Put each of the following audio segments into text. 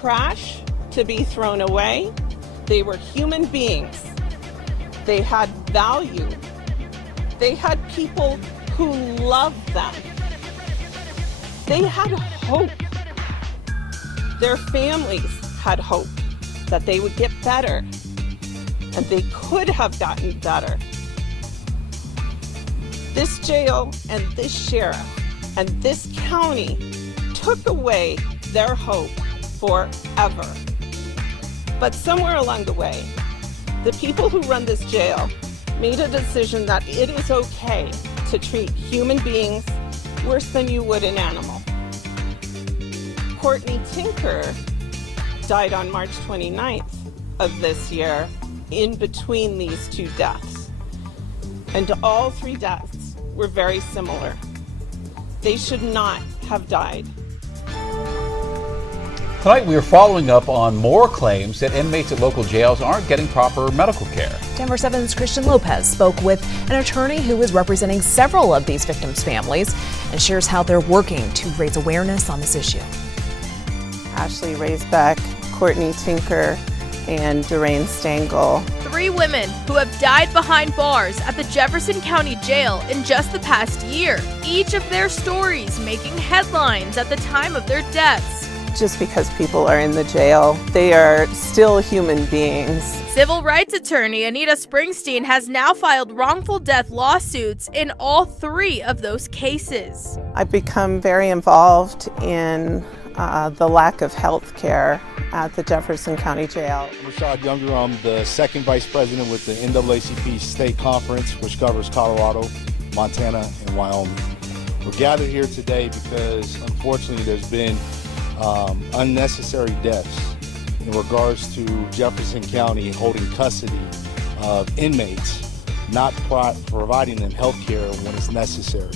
trash to be thrown away. They were human beings. They had value. They had people who loved them. They had hope. Their families had hope that they would get better, and they could have gotten better. This jail and this sheriff and this county took away their hope forever. But somewhere along the way, the people who run this jail made a decision that it is okay to treat human beings worse than you would an animal. Courtney Tinker died on March 29th of this year in between these two deaths. And all three deaths were very similar. They should not have died. Tonight we are following up on more claims that inmates at local jails aren't getting proper medical care. Denver 7's Christian Lopez spoke with an attorney who is representing several of these victims' families and shares how they're working to raise awareness on this issue. Ashley Raisbeck, Courtney Tinker, and Doreen Stengel. 3 women who have died behind bars at the Jefferson County Jail in just the past year. Each of their stories making headlines at the time of their deaths. Just because people are in the jail, they are still human beings. Civil rights attorney Anita Springsteen has now filed wrongful death lawsuits in all 3 of those cases. I've become very involved in the lack of health care at the Jefferson County Jail. I'm Rashad Younger. I'm the second vice president with the NAACP State Conference, which covers Colorado, Montana, and Wyoming. We're gathered here today because, unfortunately, there's been unnecessary deaths in regards to Jefferson County holding custody of inmates, not providing them health care when it's necessary.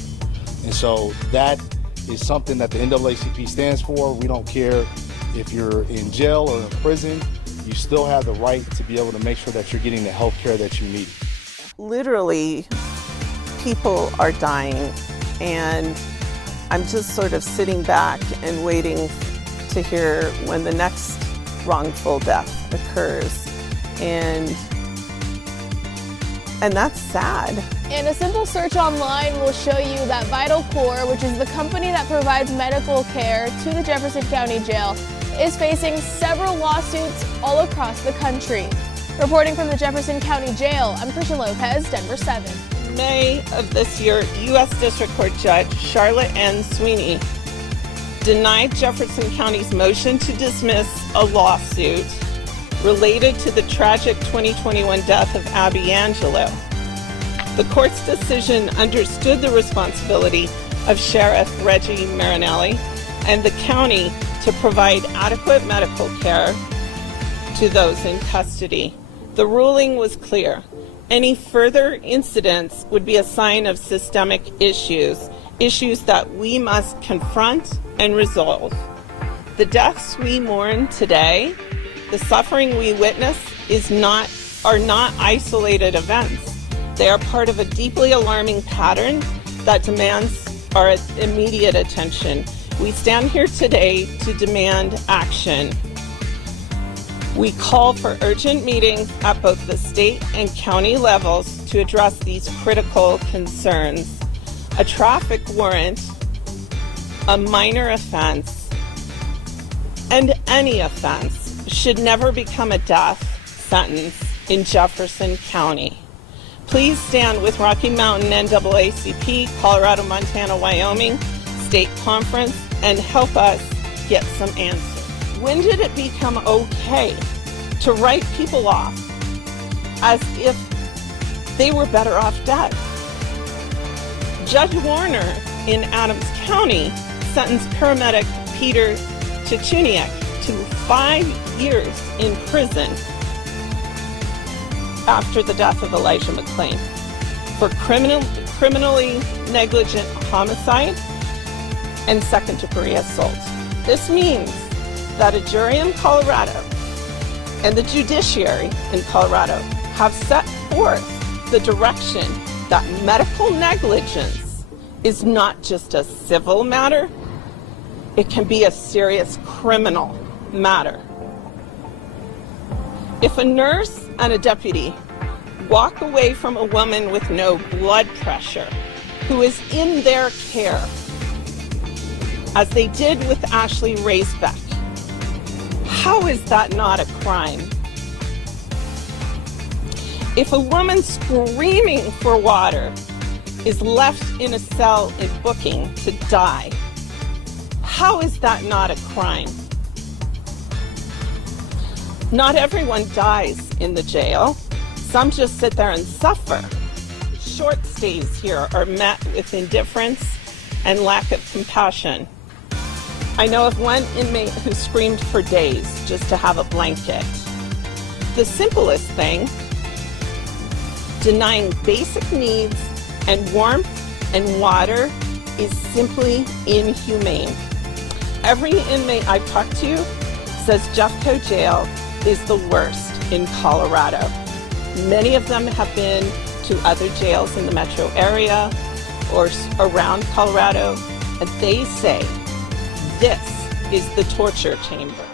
And so that is something that the NAACP stands for. We don't care if you're in jail or in prison, you still have the right to be able to make sure that you're getting the health care that you need. Literally, people are dying, and I'm just sort of sitting back and waiting to hear when the next wrongful death occurs. And that's sad. And a simple search online will show you that Vital Core, which is the company that provides medical care to the Jefferson County Jail, is facing several lawsuits all across the country. Reporting from the Jefferson County Jail, I'm Christian Lopez, Denver 7. In May of this year, U.S. District Court Judge Charlotte N. Sweeney denied Jefferson County's motion to dismiss a lawsuit related to the tragic 2021 death of Abby Angelo. The court's decision understood the responsibility of Sheriff Reggie Marinelli and the county to provide adequate medical care to those in custody. The ruling was clear. Any further incidents would be a sign of systemic issues that we must confront and resolve. The deaths we mourn today, the suffering we witness are not isolated events. They are part of a deeply alarming pattern that demands our immediate attention. We stand here today to demand action. We call for urgent meetings at both the state and county levels to address these critical concerns. A traffic warrant, a minor offense, and any offense should never become a death sentence in Jefferson County. Please stand with Rocky Mountain NAACP, Colorado, Montana, Wyoming State Conference and help us get some answers. When did it become okay to write people off as if they were better off dead? Judge Warner in Adams County sentenced paramedic Peter Chichuniak to 5 years in prison after the death of Elijah McClain for criminally negligent homicide and second-degree assault. This means that a jury in Colorado and the judiciary in Colorado have set forth the direction that medical negligence is not just a civil matter, it can be a serious criminal matter. If a nurse and a deputy walk away from a woman with no blood pressure who is in their care, as they did with Ashley Raisbeck, how is that not a crime? If a woman screaming for water is left in a cell in booking to die, how is that not a crime? Not everyone dies in the jail. Some just sit there and suffer. Short stays here are met with indifference and lack of compassion. I know of one inmate who screamed for days just to have a blanket. The simplest thing, denying basic needs and warmth and water, is simply inhumane. Every inmate I've talked to says Jeffco jail is the worst in Colorado. Many of them have been to other jails in the metro area or around Colorado, and they say this is the torture chamber.